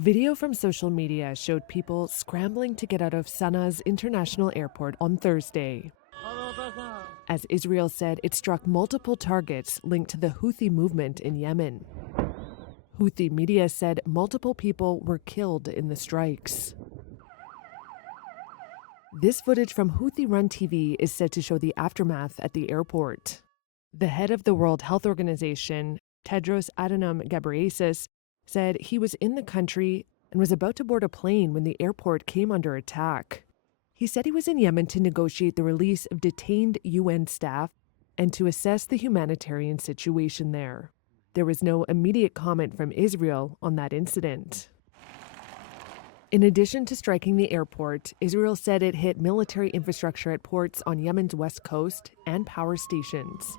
Video from social media showed people scrambling to get out of Sana's international airport on Thursday, as Israel said it struck multiple targets linked to the Houthi movement in Yemen. Houthi media said multiple people were killed in the strikes. This footage from Houthi-run TV is said to show the aftermath at the airport. The head of the World Health Organization, Tedros Adhanom Ghebreyesus, said he was in the country and was about to board a plane when the airport came under attack. He said he was in Yemen to negotiate the release of detained UN staff and to assess the humanitarian situation there. There was no immediate comment from Israel on that incident. In addition to striking the airport, Israel said it hit military infrastructure at ports on Yemen's west coast and power stations.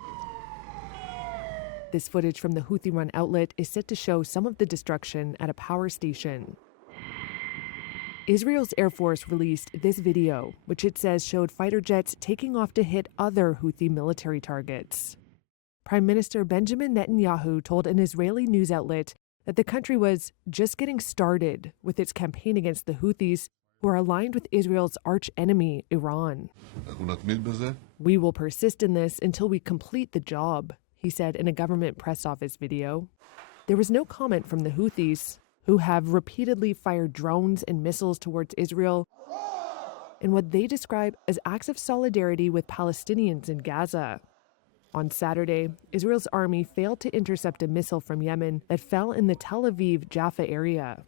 This footage from the Houthi-run outlet is set to show some of the destruction at a power station. Israel's Air Force released this video, which it says showed fighter jets taking off to hit other Houthi military targets. Prime Minister Benjamin Netanyahu told an Israeli news outlet that the country was just getting started with its campaign against the Houthis, who are aligned with Israel's arch-enemy, Iran. We will persist in this until we complete the job, he said in a government press office video. There was no comment from the Houthis, who have repeatedly fired drones and missiles towards Israel in what they describe as acts of solidarity with Palestinians in Gaza. On Saturday, Israel's army failed to intercept a missile from Yemen that fell in the Tel Aviv-Jaffa area.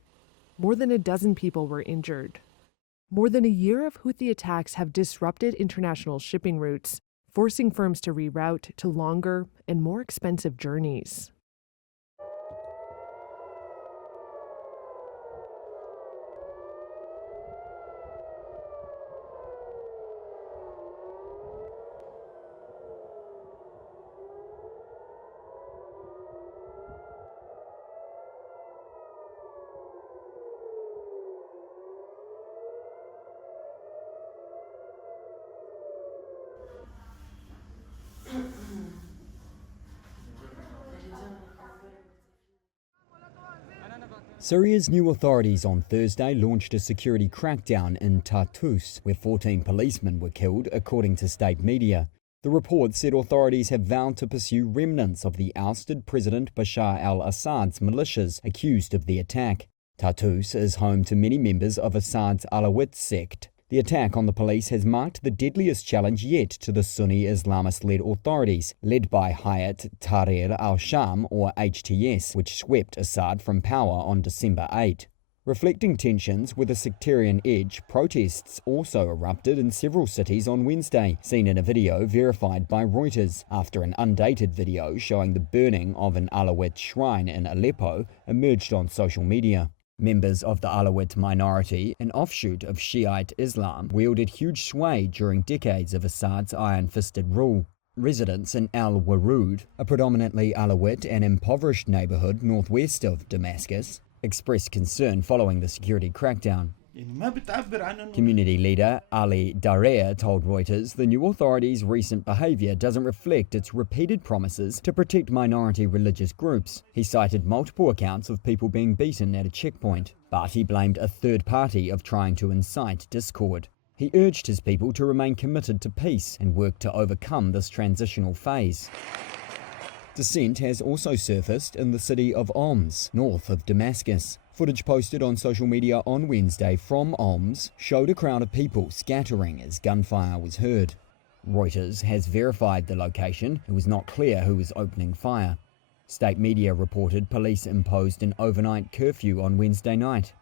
More than a dozen people were injured. More than a year of Houthi attacks have disrupted international shipping routes, forcing firms to reroute to longer and more expensive journeys. Syria's new authorities on Thursday launched a security crackdown in Tartus, where 14 policemen were killed, according to state media. The report said authorities have vowed to pursue remnants of the ousted President Bashar al-Assad's militias accused of the attack. Tartus is home to many members of Assad's Alawite sect. The attack on the police has marked the deadliest challenge yet to the Sunni Islamist-led authorities, led by Hayat Tahrir al-Sham, or HTS, which swept Assad from power on December 8. Reflecting tensions with a sectarian edge, protests also erupted in several cities on Wednesday, seen in a video verified by Reuters, after an undated video showing the burning of an Alawite shrine in Aleppo emerged on social media. Members of the Alawite minority, an offshoot of Shiite Islam, wielded huge sway during decades of Assad's iron-fisted rule. Residents in Al-Warud, a predominantly Alawite and impoverished neighborhood northwest of Damascus, expressed concern following the security crackdown. Community leader Ali Darer told Reuters the new authorities' recent behavior doesn't reflect its repeated promises to protect minority religious groups. He cited multiple accounts of people being beaten at a checkpoint, but he blamed a third party of trying to incite discord. He urged his people to remain committed to peace and work to overcome this transitional phase. Dissent has also surfaced in the city of Homs, north of Damascus. Footage posted on social media on Wednesday from Homs showed a crowd of people scattering as gunfire was heard. Reuters has verified the location. It was not clear who was opening fire. State media reported police imposed an overnight curfew on Wednesday night.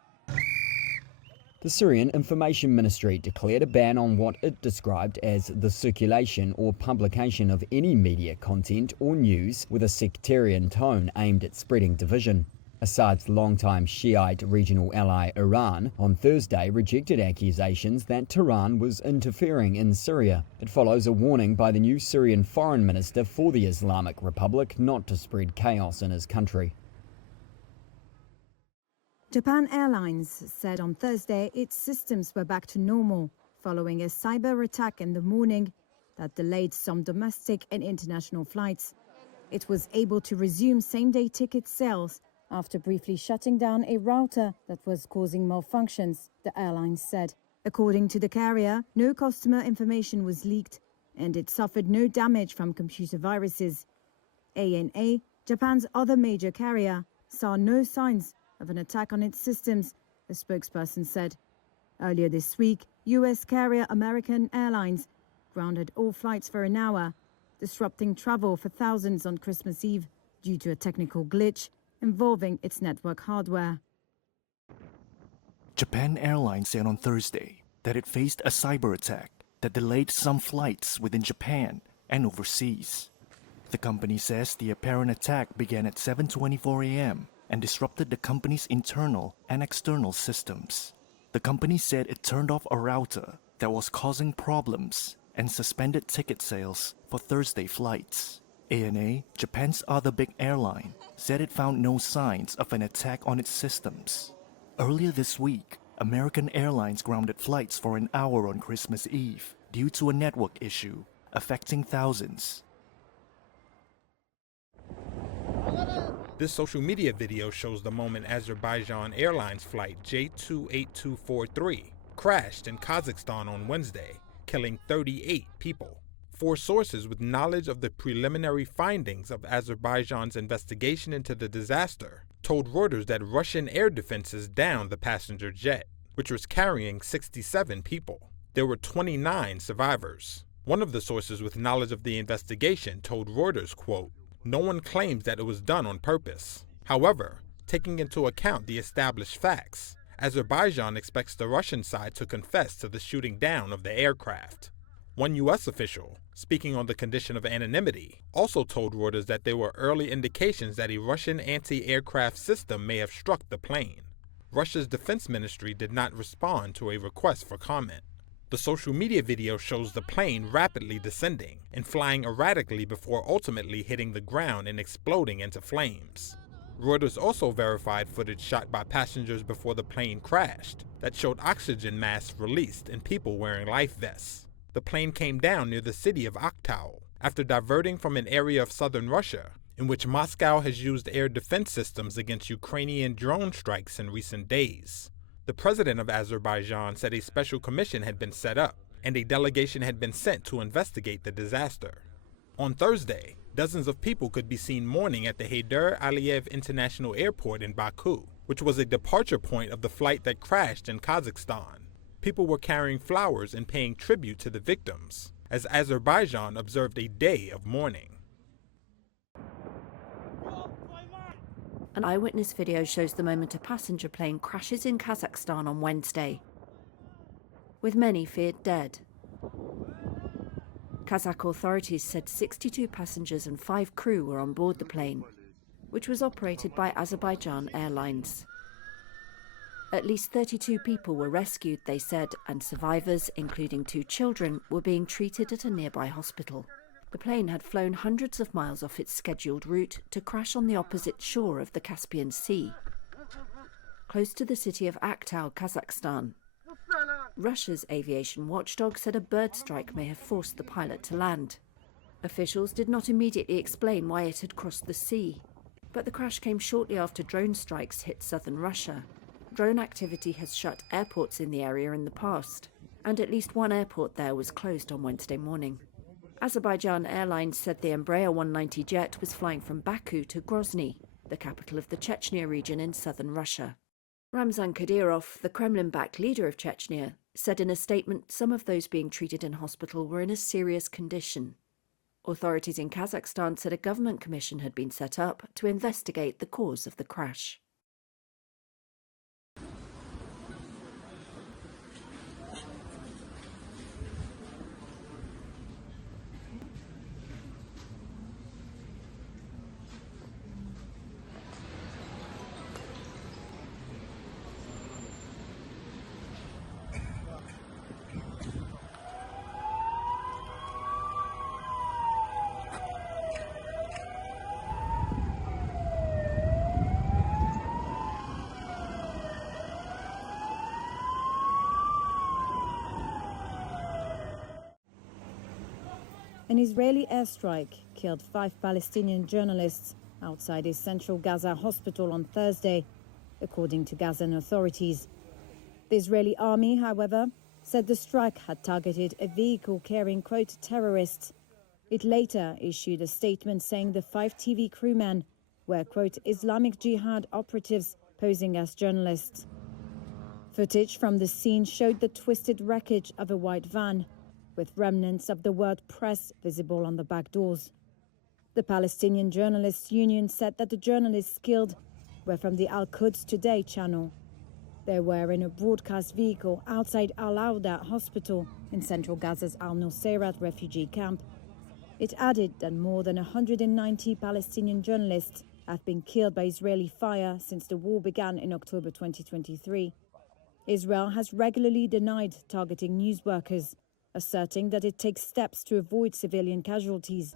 The Syrian Information Ministry declared a ban on what it described as the circulation or publication of any media content or news with a sectarian tone aimed at spreading division. Assad's longtime Shiite regional ally Iran on Thursday rejected accusations that Tehran was interfering in Syria. It follows a warning by the new Syrian foreign minister for the Islamic Republic not to spread chaos in his country. Japan Airlines said on Thursday its systems were back to normal following a cyber attack in the morning that delayed some domestic and international flights. It was able to resume same-day ticket sales after briefly shutting down a router that was causing malfunctions, the airline said. According to the carrier, no customer information was leaked and it suffered no damage from computer viruses. ANA, Japan's other major carrier, saw no signs of an attack on its systems, a spokesperson said. Earlier this week, U.S. carrier American Airlines grounded all flights for an hour, disrupting travel for thousands on Christmas Eve due to a technical glitch involving its network hardware. Japan Airlines said on Thursday that it faced a cyber attack that delayed some flights within Japan and overseas. The company says the apparent attack began at 7:24 a.m. and disrupted the company's internal and external systems. The company said it turned off a router that was causing problems and suspended ticket sales for Thursday flights. ANA, Japan's other big airline, said it found no signs of an attack on its systems. Earlier this week, American Airlines grounded flights for an hour on Christmas Eve due to a network issue affecting thousands. This social media video shows the moment Azerbaijan Airlines flight J28243 crashed in Kazakhstan on Wednesday, killing 38 people. 4 sources with knowledge of the preliminary findings of Azerbaijan's investigation into the disaster told Reuters that Russian air defenses downed the passenger jet, which was carrying 67 people. There were 29 survivors. One of the sources with knowledge of the investigation told Reuters, quote, "No one claims that it was done on purpose. However, taking into account the established facts, Azerbaijan expects the Russian side to confess to the shooting down of the aircraft." One U.S. official, speaking on the condition of anonymity, also told Reuters that there were early indications that a Russian anti-aircraft system may have struck the plane. Russia's defense ministry did not respond to a request for comment. The social media video shows the plane rapidly descending and flying erratically before ultimately hitting the ground and exploding into flames. Reuters also verified footage shot by passengers before the plane crashed that showed oxygen masks released and people wearing life vests. The plane came down near the city of Aktau after diverting from an area of southern Russia in which Moscow has used air defense systems against Ukrainian drone strikes in recent days. The president of Azerbaijan said a special commission had been set up and a delegation had been sent to investigate the disaster. On Thursday, dozens of people could be seen mourning at the Heydar Aliyev International Airport in Baku, which was a departure point of the flight that crashed in Kazakhstan. People were carrying flowers and paying tribute to the victims, as Azerbaijan observed a day of mourning. An eyewitness video shows the moment a passenger plane crashes in Kazakhstan on Wednesday, with many feared dead. Kazakh authorities said 62 passengers and 5 crew were on board the plane, which was operated by Azerbaijan Airlines. At least 32 people were rescued, they said, and survivors, including 2 children, were being treated at a nearby hospital. The plane had flown hundreds of miles off its scheduled route to crash on the opposite shore of the Caspian Sea, close to the city of Aktau, Kazakhstan. Russia's aviation watchdog said a bird strike may have forced the pilot to land. Officials did not immediately explain why it had crossed the sea, but the crash came shortly after drone strikes hit southern Russia. Drone activity has shut airports in the area in the past, and at least one airport there was closed on Wednesday morning. Azerbaijan Airlines said the Embraer 190 jet was flying from Baku to Grozny, the capital of the Chechnya region in southern Russia. Ramzan Kadyrov, the Kremlin-backed leader of Chechnya, said in a statement some of those being treated in hospital were in a serious condition. Authorities in Kazakhstan said a government commission had been set up to investigate the cause of the crash. An Israeli airstrike killed 5 Palestinian journalists outside a central Gaza hospital on Thursday, according to Gazan authorities. The Israeli army, however, said the strike had targeted a vehicle carrying, quote, terrorists. It later issued a statement saying the 5 TV crewmen were, quote, Islamic Jihad operatives posing as journalists. Footage from the scene showed the twisted wreckage of a white van, with remnants of the word press visible on the back doors. The Palestinian Journalists Union said that the journalists killed were from the Al-Quds Today channel. They were in a broadcast vehicle outside Al-Awda Hospital in central Gaza's Al-Nusayrat refugee camp. It added that more than 190 Palestinian journalists have been killed by Israeli fire since the war began in October 2023. Israel has regularly denied targeting news workers, asserting that it takes steps to avoid civilian casualties.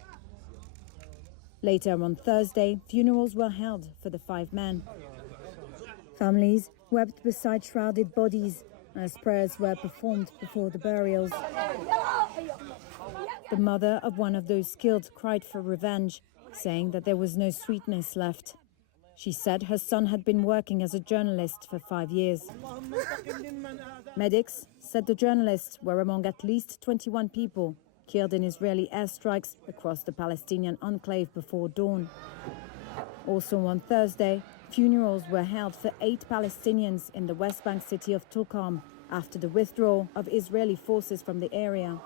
Later on Thursday, funerals were held for the 5 men. Families wept beside shrouded bodies as prayers were performed before the burials. The mother of one of those killed cried for revenge, saying that there was no sweetness left. She said her son had been working as a journalist for 5 years. Medics said the journalists were among at least 21 people killed in Israeli airstrikes across the Palestinian enclave before dawn. Also on Thursday, funerals were held for 8 Palestinians in the West Bank city of Tulkarm after the withdrawal of Israeli forces from the area.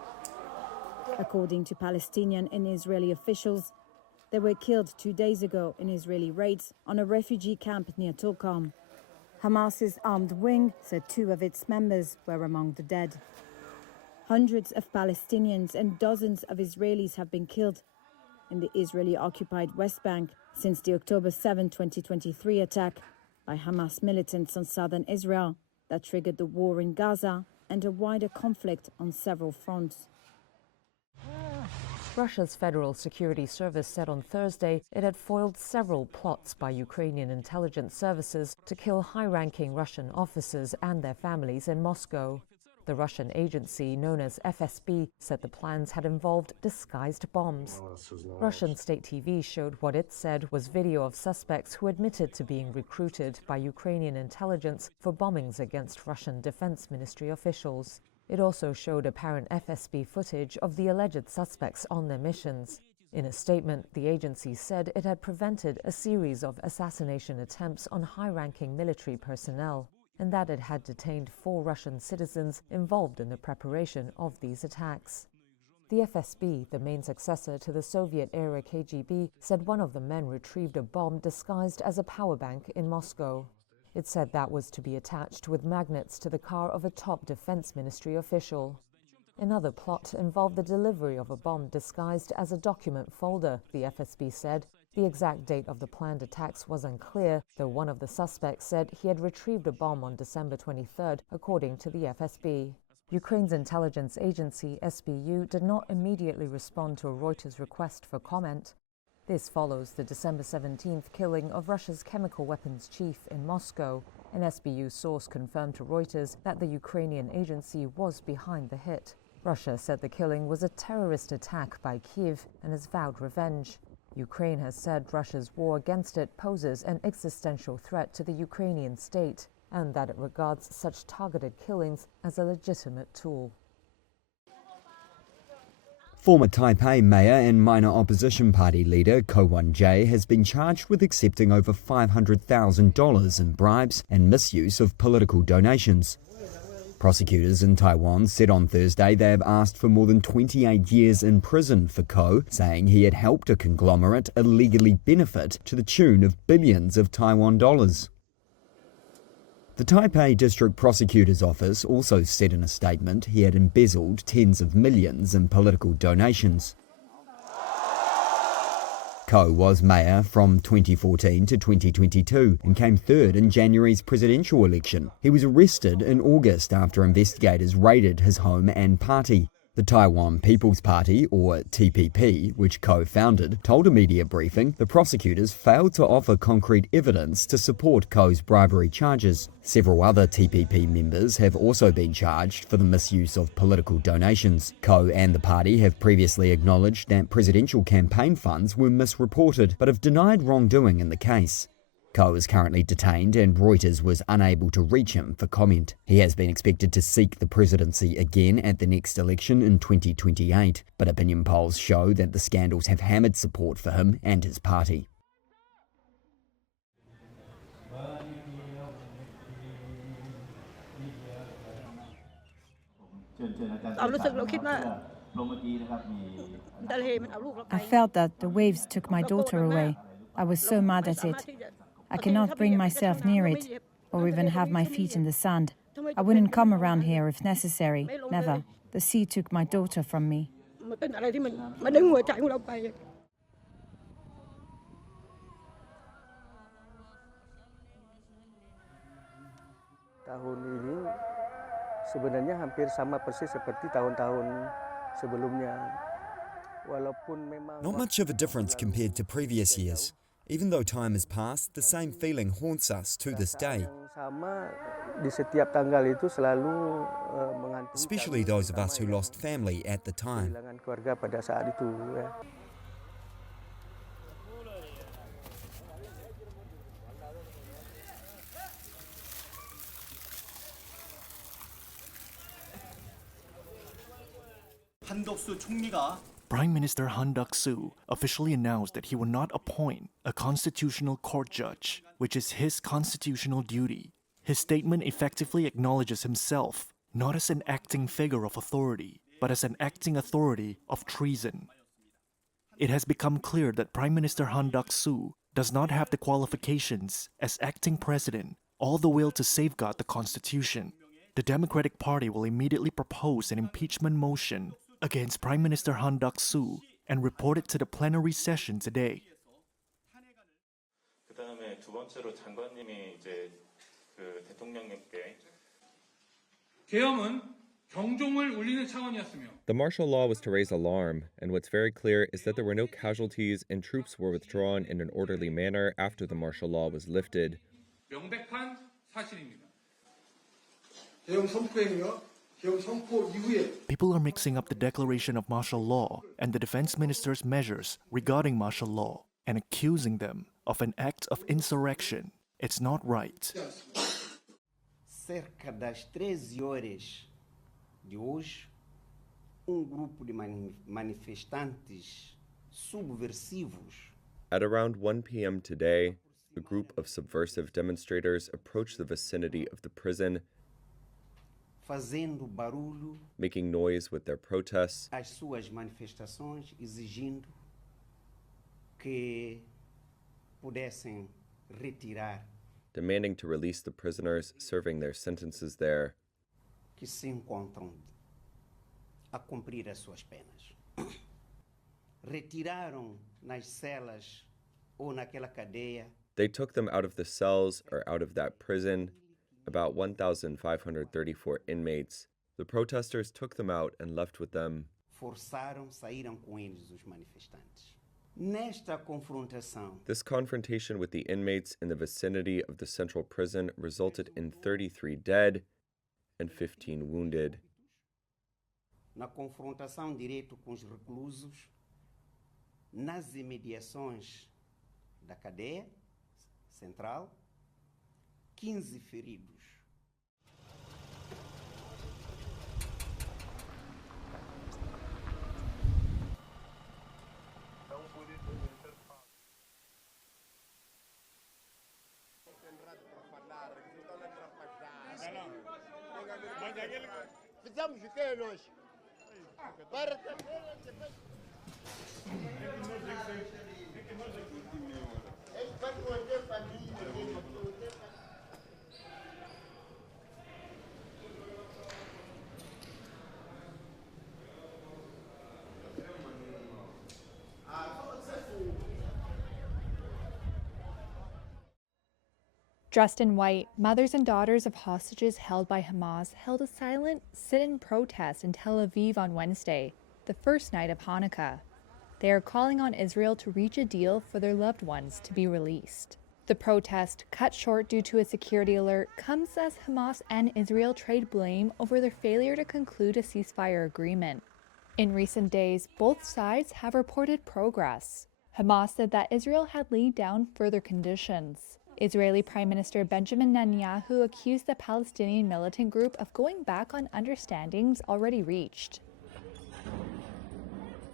According to Palestinian and Israeli officials, they were killed 2 days ago in Israeli raids on a refugee camp near Tulkarm. Hamas's armed wing said 2 of its members were among the dead. Hundreds of Palestinians and dozens of Israelis have been killed in the Israeli-occupied West Bank since the October 7, 2023 attack by Hamas militants on southern Israel that triggered the war in Gaza and a wider conflict on several fronts. Russia's Federal Security Service said on Thursday it had foiled several plots by Ukrainian intelligence services to kill high-ranking Russian officers and their families in Moscow. The Russian agency, known as FSB, said the plans had involved disguised bombs. Russian state TV showed what it said was video of suspects who admitted to being recruited by Ukrainian intelligence for bombings against Russian Defense Ministry officials. It also showed apparent FSB footage of the alleged suspects on their missions. In a statement, the agency said it had prevented a series of assassination attempts on high-ranking military personnel, and that it had detained 4 Russian citizens involved in the preparation of these attacks. The FSB, the main successor to the Soviet-era KGB, said one of the men retrieved a bomb disguised as a power bank in Moscow. It said that was to be attached with magnets to the car of a top defense ministry official. Another plot involved the delivery of a bomb disguised as a document folder, the FSB said. The exact date of the planned attacks was unclear, though one of the suspects said he had retrieved a bomb on December 23rd, according to the FSB. Ukraine's intelligence agency, SBU, did not immediately respond to a Reuters request for comment. This follows the December 17th killing of Russia's chemical weapons chief in Moscow. An SBU source confirmed to Reuters that the Ukrainian agency was behind the hit. Russia said the killing was a terrorist attack by Kyiv and has vowed revenge. Ukraine has said Russia's war against it poses an existential threat to the Ukrainian state and that it regards such targeted killings as a legitimate tool. Former Taipei mayor and minor opposition party leader Ko Wen-je has been charged with accepting over $500,000 in bribes and misuse of political donations. Prosecutors in Taiwan said on Thursday they have asked for more than 28 years in prison for Ko, saying he had helped a conglomerate illegally benefit to the tune of billions of Taiwan dollars. The Taipei District Prosecutor's Office also said in a statement he had embezzled tens of millions in political donations. Ko was mayor from 2014 to 2022 and came third in January's presidential election. He was arrested in August after investigators raided his home and party. The Taiwan People's Party, or TPP, which Ko founded, told a media briefing the prosecutors failed to offer concrete evidence to support Ko's bribery charges. Several other TPP members have also been charged for the misuse of political donations. Ko and the party have previously acknowledged that presidential campaign funds were misreported, but have denied wrongdoing in the case. Ko is currently detained and Reuters was unable to reach him for comment. He has been expected to seek the presidency again at the next election in 2028, but opinion polls show that the scandals have hammered support for him and his party. I felt that the waves took my daughter away. I was so mad at it. I cannot bring myself near it, or even have my feet in the sand. I wouldn't come around here if necessary, never. The sea took my daughter from me. Tahun ini sebenarnya hampir sama persis seperti tahun-tahun sebelumnya. Not much of a difference compared to previous years. Even though time has passed, the same feeling haunts us to this day. Especially those of us who lost family at the time. Prime Minister Han Duck-soo officially announced that he will not appoint a constitutional court judge, which is his constitutional duty. His statement effectively acknowledges himself not as an acting figure of authority, but as an acting authority of treason. It has become clear that Prime Minister Han Duck-soo does not have the qualifications as acting president or the will to safeguard the constitution. The Democratic Party will immediately propose an impeachment motion against Prime Minister Han Duck-soo and report it to the plenary session today. The martial law was to raise alarm, and what's very clear is that there were no casualties and troops were withdrawn in an orderly manner after the martial law was lifted. People are mixing up the declaration of martial law and the defense minister's measures regarding martial law and accusing them of an act of insurrection. It's not right. Cerca das 13 horas de hoje, grupo de manifestantes subversivos. At around 1 p.m. today, a group of subversive demonstrators approached the vicinity of the prison, fazendo barulho, making noise with their protests, as suas manifestações, exigindo que pudessem retirar, demanding to release the prisoners serving their sentences there, que se encontram a cumprir as suas penas. Retiraram nas celas ou naquela cadeia. They took them out of the cells or out of that prison, about 1,534 inmates. The protesters took them out and left with them. Saíram com eles os manifestantes. Nesta confrontação, this confrontation with the inmates in the vicinity of the central prison resulted in 33 dead and 15 wounded. Na confrontação direto com os reclusos, nas imediações da cadeia central, 15 feridos. Fizemos o que nós? Para Dressed in white, mothers and daughters of hostages held by Hamas held a silent sit-in protest in Tel Aviv on Wednesday, the first night of Hanukkah. They are calling on Israel to reach a deal for their loved ones to be released. The protest, cut short due to a security alert, comes as Hamas and Israel trade blame over their failure to conclude a ceasefire agreement. In recent days, both sides have reported progress. Hamas said that Israel had laid down further conditions. Israeli Prime Minister Benjamin Netanyahu accused the Palestinian militant group of going back on understandings already reached.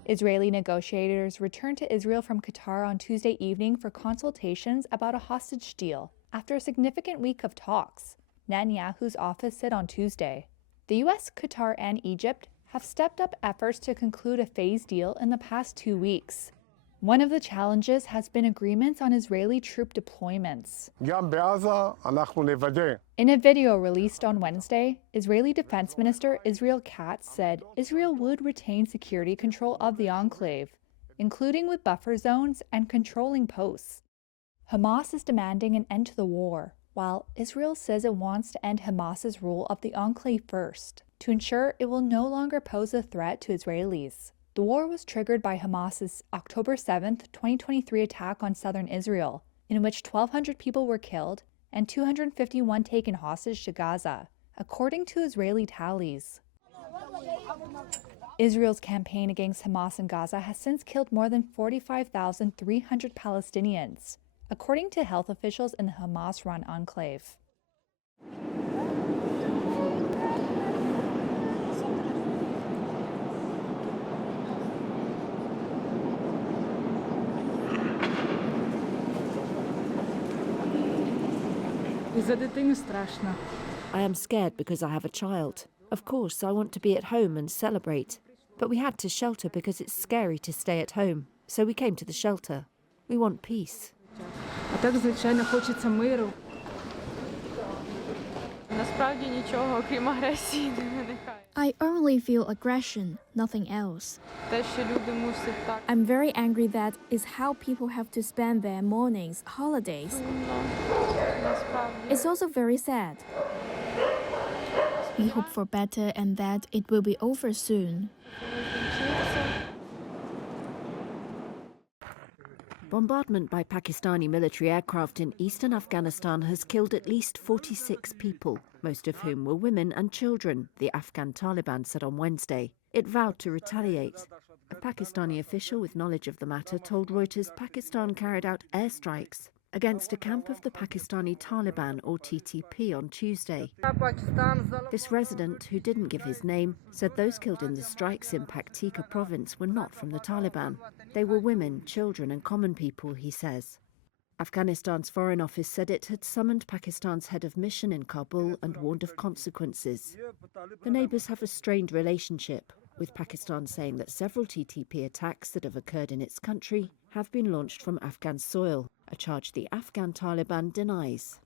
Israeli negotiators returned to Israel from Qatar on Tuesday evening for consultations about a hostage deal after a significant week of talks, Netanyahu's office said on Tuesday. The U.S., Qatar, and Egypt have stepped up efforts to conclude a phased deal in the past 2 weeks. One of the challenges has been agreements on Israeli troop deployments. In a video released on Wednesday, Israeli Defense Minister Israel Katz said Israel would retain security control of the enclave, including with buffer zones and controlling posts. Hamas is demanding an end to the war, while Israel says it wants to end Hamas's rule of the enclave first, to ensure it will no longer pose a threat to Israelis. The war was triggered by Hamas's October 7, 2023 attack on southern Israel, in which 1,200 people were killed and 251 taken hostage to Gaza, according to Israeli tallies. Israel's campaign against Hamas in Gaza has since killed more than 45,300 Palestinians, according to health officials in the Hamas-run enclave. I am scared because I have a child. Of course, I want to be at home and celebrate. But we had to shelter because it's scary to stay at home. So we came to the shelter. We want peace. I only feel aggression, nothing else. I'm very angry that is how people have to spend their mornings, holidays. It's also very sad. We hope for better and that it will be over soon. Bombardment by Pakistani military aircraft in eastern Afghanistan has killed at least 46 people, most of whom were women and children, the Afghan Taliban said on Wednesday. It vowed to retaliate. A Pakistani official with knowledge of the matter told Reuters Pakistan carried out airstrikes against a camp of the Pakistani Taliban, or TTP, on Tuesday. This resident, who didn't give his name, said those killed in the strikes in Paktika province were not from the Taliban. They were women, children and common people, he says. Afghanistan's Foreign Office said it had summoned Pakistan's head of mission in Kabul and warned of consequences. The neighbours have a strained relationship, with Pakistan saying that several TTP attacks that have occurred in its country have been launched from Afghan soil, a charge the Afghan Taliban denies.